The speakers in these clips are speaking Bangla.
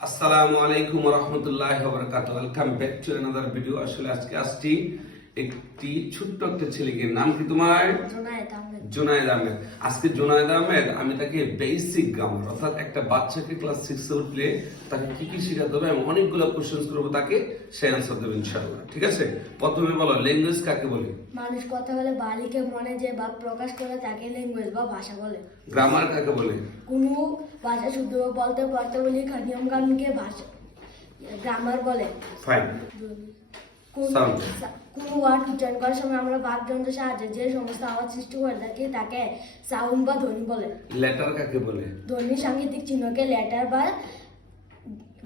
আসসালামু আলাইকুম রহমতুল্লাহ বরকাত welcome back to another video আসলে আজকে আসছি একটি ছোট্ট একটা ছেলেকে নাম কি তোমার? জোনায়েদ আহমেদ। আজকে জুনায়েদ আহমেদ আমি তাকে বেসিক গ্রামার অর্থাৎ একটা বাচ্চাকে ক্লাস সিক্সে উঠলে তাকে কি কি শেখাতে হবে আমি অনেকগুলো কোশ্চেন করব তাকে সে অ্যান্সার দেবে ইনশাআল্লাহ ঠিক আছে? প্রথমে বলো ল্যাঙ্গুয়েজ কাকে বলে? মানুষ কথা বলে বালিকে মনে যে ভাব প্রকাশ করে তাকে ল্যাঙ্গুয়েজ বা ভাষা বলে। গ্রামার কাকে বলে? কোনো ভাষা শুদ্ধ বলতে পড়তে বলি নিয়ম কানুনকে ভাষা গ্রামার বলে। ফাইন কোন- ওয়ার্ড উচ্চারণ করার সময় আমরা বাকযন্ত্রের সাহায্যে যে সমস্ত আওয়াজ সৃষ্টি করে থাকি তাকে সাউন্ড বা ধ্বনি বলে। লেটার কাকে বলে? ধ্বনি সাংকেতিক চিহ্নকে লেটার বা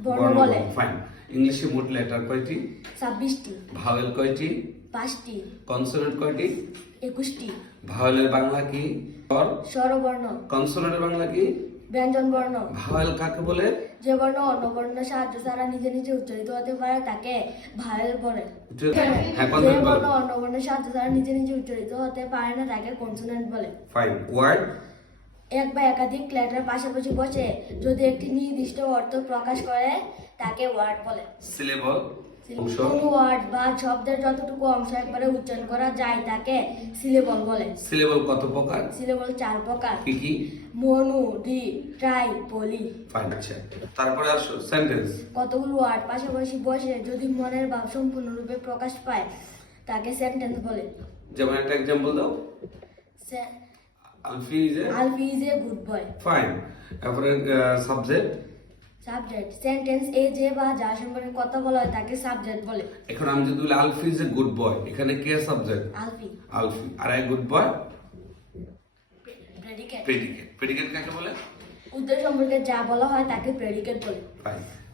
বর্ণ বলে। ফাইন ইংলিশে মোট লেটার কয়টি? ছাব্বিশটি। ভাওয়েল কয়টি? পাঁচটি। কনসোনেন্ট কয়টি? একুশটি। ভাওয়েলের বাংলা কি? স্বর? স্বরবর্ণ। কনসোনেন্টের বাংলা কি? ব্যঞ্জন বর্ণ। ভাওয়েল কাকে বলে? যে বর্ণ অন্য বর্ণের সাহায্য ছাড়া নিজে নিজে উচ্চারিত হতে পারে তাকে ভায়েল বলে। হ্যাঁ যে বর্ণ অন্য বর্ণের সাহায্য ছাড়া নিজে নিজে উচ্চারিত হতে পারে না তাকে কনসোনেন্ট বলে। ফাইন ওয়ার্ড এক বা একাধিক লেটার পাশাপাশি বসে যদি একটি নির্দিষ্ট অর্থ প্রকাশ করে তাকে ওয়ার্ড বলে। সিলেবল অংশ। ওয়ার্ড বা শব্দের যতটুকু অংশ একবারে উচ্চারণ করা যায় তাকে সিলেবল বলে। সিলেবল কত প্রকার? সিলেবল চার প্রকার। কি কি? মনু রি ট্রাই পলি ফাইন আচ্ছা। তারপরে আসো সেন্টেন্স কতগুলো ওয়ার্ড পাশাপাশি বসে যদি মনের ভাব সম্পূর্ণরূপে প্রকাশ পায় তাকে সেন্টেন্স বলে। যেমন একটা এক্সাম্পল দাও। Alfie is a Alfie is a good boy fine তারপরে সাবজেক্ট সাবজেক্ট সেন্টেন্স এ যে বা যা সম্পর্কে কথা বলা হয় তাকে সাবজেক্ট বলে। এখন আমি যদি বলি আলফি ইজ এ গুড বয় এখানে কে সাবজেক্ট আলফি আলফি আর I good boy predicate predicate predicate কাকে বলে? উদ্দেশ্য সম্পর্কে যা বলা হয় তাকে প্রেডিকেট বলে।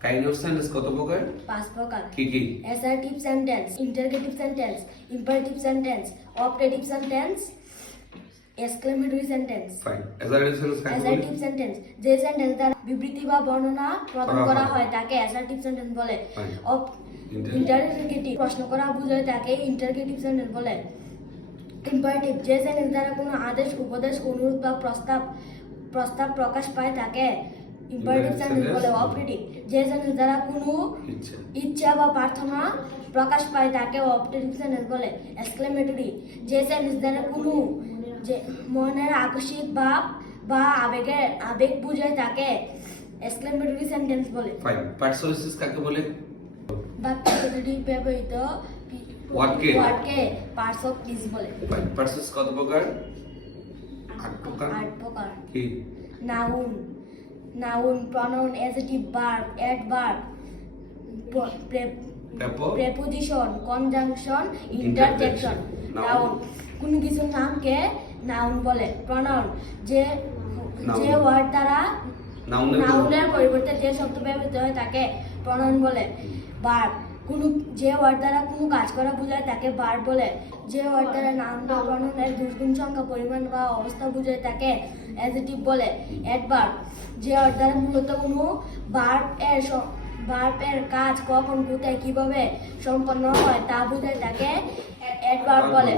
কাইন্ড অফ সেন্টেন্স কত প্রকার? পাঁচ প্রকার। কি কি? Assertive sentence interrogative sentence imperative sentence optative sentence exclamatory sentence fine assertive sentence assertive sentence যে সেন্টেন্স দ্বারা বিবৃতি বা বর্ণনা প্রদান করা হয়। তাকে অ্যাসার্টিভ সেন্টেন্স বলে। ইন্টারগেটিভ প্রশ্ন করা বোঝায় তাকে ইন্টারগেটিভ সেন্টেন্স বলে। ইম্পারেটিভ যে সেন্টেন্স দ্বারা কোনো আদেশ উপদেশ অনুরোধ বা প্রস্তাব প্রস্তাব প্রকাশ পায় তাকে ইম্পারেটিভ সেন্টেন্স বলে. অপারেটিভ যে সেন্টেন্স দ্বারা কোনো ইচ্ছা। ইচ্ছা বা প্রার্থনা প্রকাশ পায় তাকে অপারেটিভ সেন্টেন্স বলে। এক্সক্লেমেটরি যে সেন্টেন্স দ্বারা কোনো যে মনের আকস্মিক ভাব বা আবেগের আবেগ বুঝায় তাকে এক্সক্লেমেটরি সেন্টেন্স বলে। ফাইন পার্সোনালিটিস কাকে বলে? বাক্যে প্রতিটি ব্যবহৃত ওয়ার্ডকে? ওয়ার্ডকে পার্টস অফ স্পিচ বলে। ফাইন পার্সোনাস কত প্রকার? আট প্রকার। আট প্রকার। কি? Noun noun pronoun adjective verb adverb প্রেপো preposition conjunction interjection. Noun কোন কিছু নামকে নাউন বলে প্রনাউন যে যে ওয়ার্ড দ্বারা নাউনের পরিবর্তে যে শব্দ ব্যবহৃত হয় তাকে প্রনাউন বলে। ভার্ব কোন যে ওয়ার্ড দ্বারা কোনো কাজ করা বোঝায় তাকে ভার্ব বলে। যে ওয়ার্ড দ্বারা নাউন বা প্রনাউনের দুর্গুণ সংখ্যা পরিমাণ বা অবস্থা বোঝায় তাকে অ্যাডজেক্টিভ বলে। অ্যাডভার্ব যে ওয়ার্ড দ্বারা মূলত কোনো ভার্ব এর স- ভার্ব এর কাজ কখন কোথায় কীভাবে সম্পন্ন হয় তা বোঝায় তাকে অ্যাডভার্ব বলে।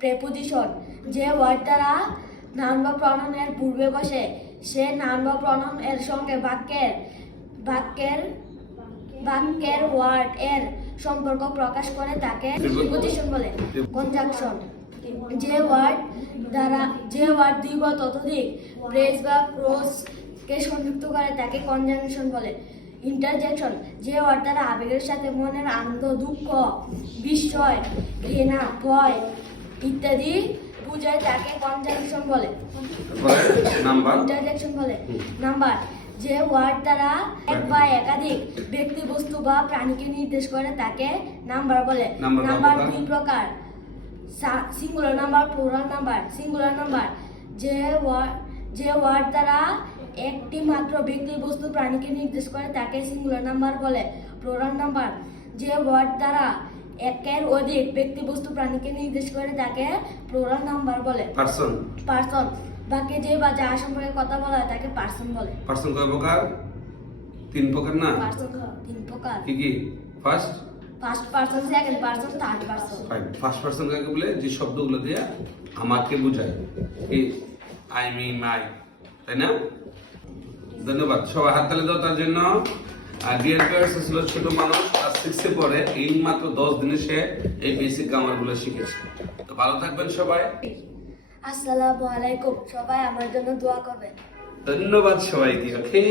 প্রেপোজিশন যে ওয়ার্ড নাউন বা প্রনাউন এর পূর্বে বসে, সে নাম বা প্রনাউন এর সঙ্গে বাক্যের বাক্যের বাক্যের ওয়ার্ড এর সম্পর্ক প্রকাশ করে তাকে প্রিপোজিশন বলে। কনজাংশন যে ওয়ার্ড দ্বারা, যে ওয়ার্ড দুই বা ততোধিক ব্রেস বা ক্রস কে সংযুক্ত করে তাকে কনজাংশন বলে। ইন্টারজেকশন যে ওয়ার্ড দ্বারা আবেগের সাথে মনের আনন্দ, দুঃখ, বিস্ময়, ঘৃণা, ভয় ইত্যাদি বুঝায় তাকে কনজাংশন বলে। ইন্টারজেকশন বলে। নাম্বার যে ওয়ার্ড দ্বারা এক বা একাধিক ব্যক্তি বস্তু বা প্রাণীকে নির্দেশ করে তাকে নাম্বার বলে। নাম্বার দুই প্রকার। Singular number plural number singular number. যে ওয়ার্ড যে ওয়ার্ড দ্বারা একটি মাত্র ব্যক্তি বস্তু প্রাণীকে নির্দেশ করে তাকে সিঙ্গুলার নাম্বার বলে প্লুরাল নাম্বার। যে ওয়ার্ড দ্বারা একের অধিক ব্যক্তি বস্তু প্রাণীকে নির্দেশ করে তাকে প্লুরাল নাম্বার বলে। পার্সন পার্সন বাকি যে বা যা সম্পর্কে কথা বলা হয় তাকে পার্সন বলে। পার্সন কয় প্রকার? তিন প্রকার না? পার্সন তিন প্রকার। কি কি? First first person second person third person fine first person কাকে বলে? যে শব্দগুলো দিয়ে আমাকে বোঝায়। কি আই মি মাই তাই না? ধন্যবাদ। সবাই হাত হাততালি দাও তার জন্য। আর ডিয়ার ছিল ছোট মানুষ ক্লাস সিক্সে পড়ে এই মাত্র দশ দিনে সে এই বেসিক গ্রামারগুলো শিখেছে। তো ভালো থাকবেন সবাই। আসসালামু আলাইকুম সবাই আমার জন্য দোয়া করবেন। ধন্যবাদ সবাইকে ওকে?